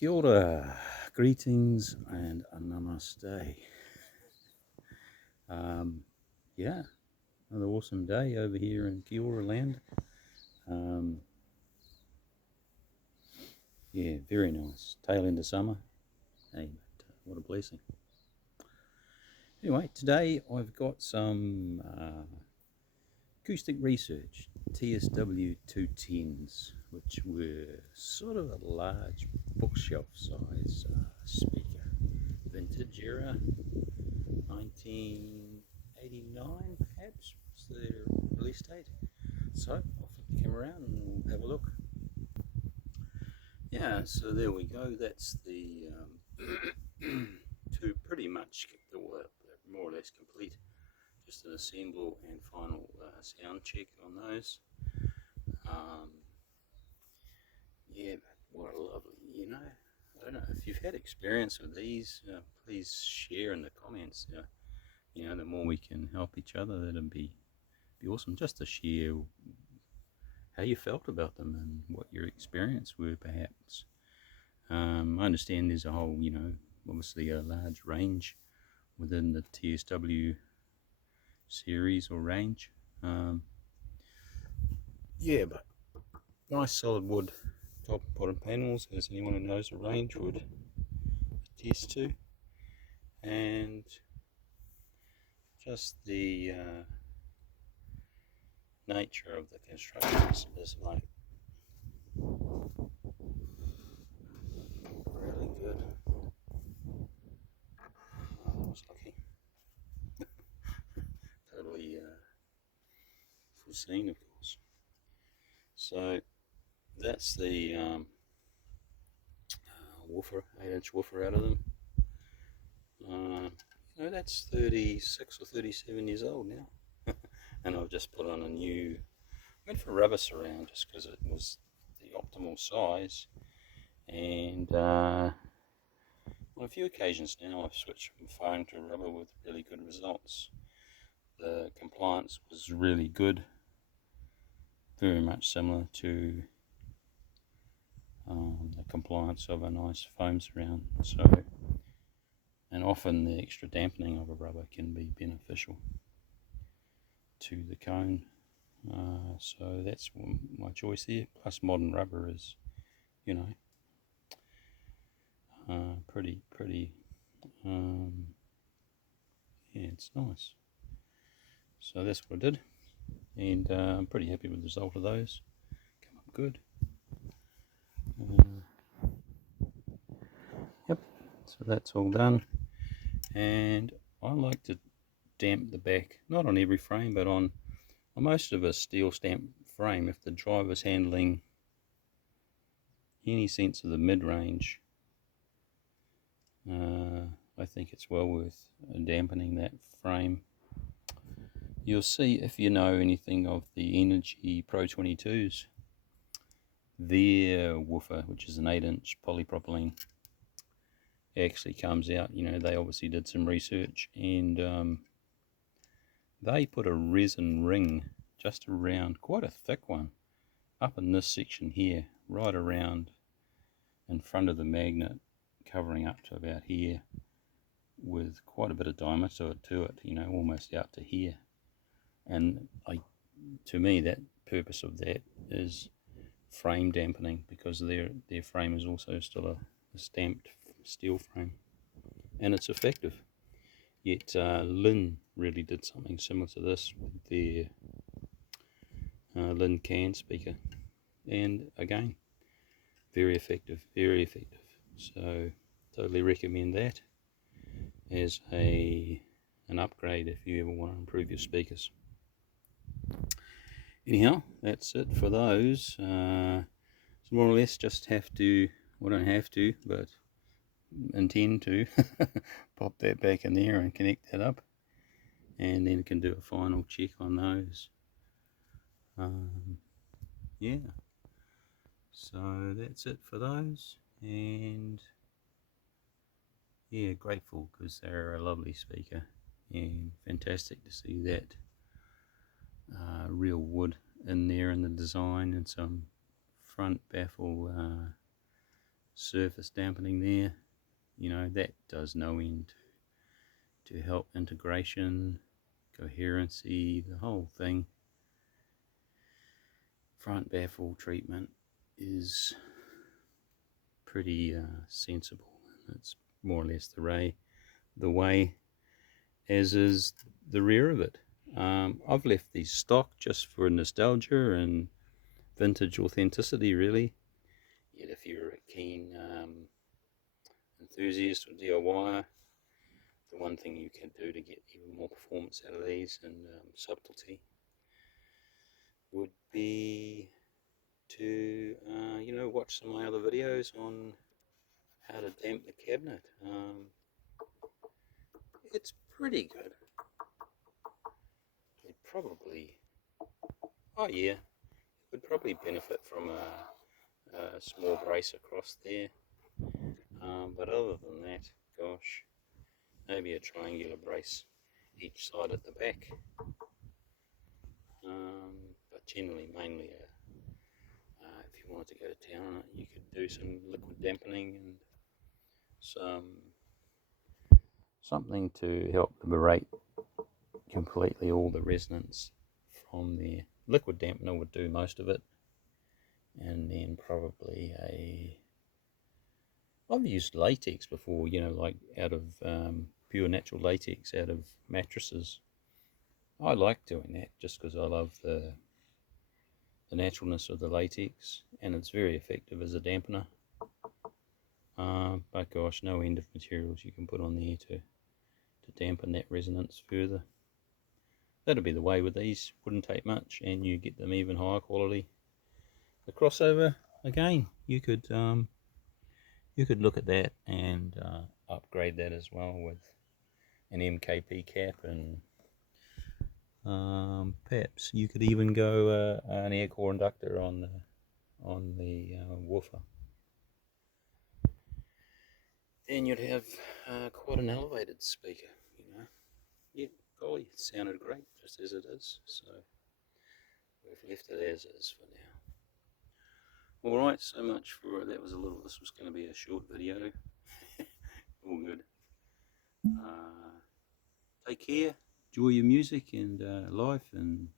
Kia ora, greetings and a namaste. Yeah, another awesome day over here in Kia ora land. Yeah, very nice. Tail end of summer. Hey, what a blessing. Anyway, today I've got some acoustic research, TSW210s, which were sort of a large bookshelf size speaker. Vintage era, 1989 perhaps was their release date. So I'll flip the camera around and we'll have a look. Yeah, so there we go. That's the two pretty much they're more or less complete. Just an assemble and final sound check on those. Yeah, but what a lovely, I don't know if you've had experience with these. Please share in the comments. The more we can help each other, that'd be awesome. Just to share how you felt about them and what your experience were, perhaps. I understand there's a whole, obviously a large range within the TSW series or range. Yeah, but nice solid wood top and bottom panels, as anyone who knows the range would attest to. And just the nature of the construction is like really good. I was lucky. Totally foreseen, of course. So that's the woofer, 8-inch woofer out of them. That's 36 or 37 years old now. And I've just put on a new, went for rubber surround just because it was the optimal size. And on a few occasions now I've switched from foam to rubber with really good results. The compliance was really good, very much similar to the compliance of a nice foam surround. And often the extra dampening of a rubber can be beneficial to the cone. So that's my choice here. Plus modern rubber is, pretty, yeah, it's nice. So that's what I did, and I'm pretty happy with the result of those. Come up good. Yep, so that's all done. And I like to damp the back, not on every frame, but on most of a steel stamp frame. If the driver's handling any sense of the mid-range, I think it's well worth dampening that frame. You'll see, if you know anything of the Energy Pro 22s, their woofer, which is an 8-inch polypropylene, actually comes out, they obviously did some research, and they put a resin ring just around, quite a thick one, up in this section here, right around in front of the magnet, covering up to about here, with quite a bit of diameter to it, almost out to here. And to me, that purpose of that is frame dampening, because their frame is also still a stamped steel frame, and it's effective. Yet Lin really did something similar to this with their Lin can speaker, and again, very effective, very effective. So totally recommend that as an upgrade if you ever want to improve your speakers. Anyhow, that's it for those. So more or less just have to, well, don't have to, but intend to pop that back in there and connect that up, and then can do a final check on those. Yeah, so that's it for those, and yeah, grateful because they're a lovely speaker, and fantastic to see that real wood in there in the design, and some front baffle surface dampening there. You know, that does no end to help integration, coherency, the whole thing. Front baffle treatment is pretty sensible. It's more or less the way as is the rear of it. I've left these stock just for nostalgia and vintage authenticity, really. Yet if you're a keen enthusiast or DIY, the one thing you can do to get even more performance out of these and subtlety would be to watch some of my other videos on how to damp the cabinet. It's pretty good. It probably, oh yeah, would probably benefit from a small brace across there. But other than that, gosh, maybe a triangular brace each side at the back. But generally, mainly if you wanted to go to town on it, you could do some liquid dampening and something to help liberate completely all the resonance from there. Liquid dampener would do most of it, and then probably I've used latex before, like out of pure natural latex out of mattresses. I like doing that just because I love the naturalness of the latex, and it's very effective as a dampener. But gosh, no end of materials you can put on there to dampen that resonance further. That'll be the way with these. Wouldn't take much, and you get them even higher quality. The crossover, again, you could look at that and upgrade that as well with an MKP cap, and perhaps you could even go an air core inductor on the woofer. Then you'd have quite an elevated speaker, Yeah, golly, it sounded great just as it is, so we've left it as is for now. Alright, so much for that. This was going to be a short video. All good. Take care, enjoy your music and life and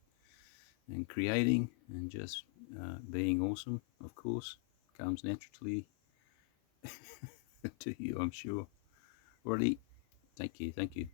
creating and just being awesome, of course, comes naturally to you, I'm sure. Alrighty, take care, thank you.